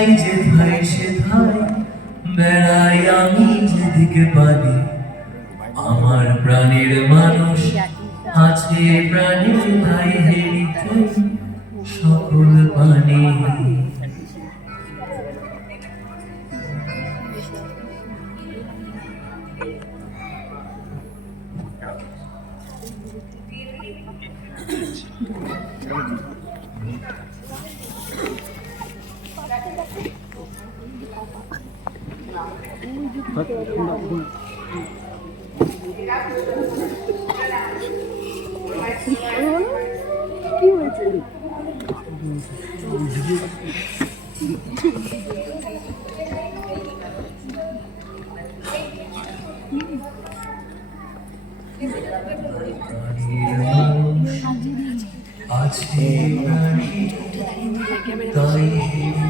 যাই যে ধাই সে ধাই বেড়াই আমি যেদিকে পারি। আমার প্রাণের মানুষ আছে প্রাণীর ধাই হেরি সকল পানি। কি হয়েছে প্রাণীর মানুষ আছে প্রাণী তাই হেরি ধাই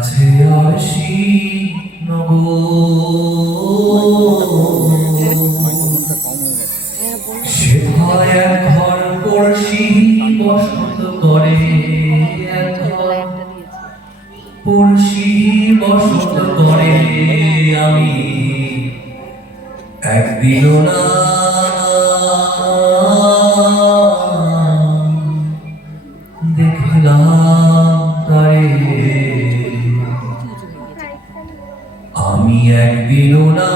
কাছে আসি সে ভয় ঘর পড়শি বসত করে পড়শি বসত করে আমি। একদিনও না। দেখলাম তারে। আমি একদিন না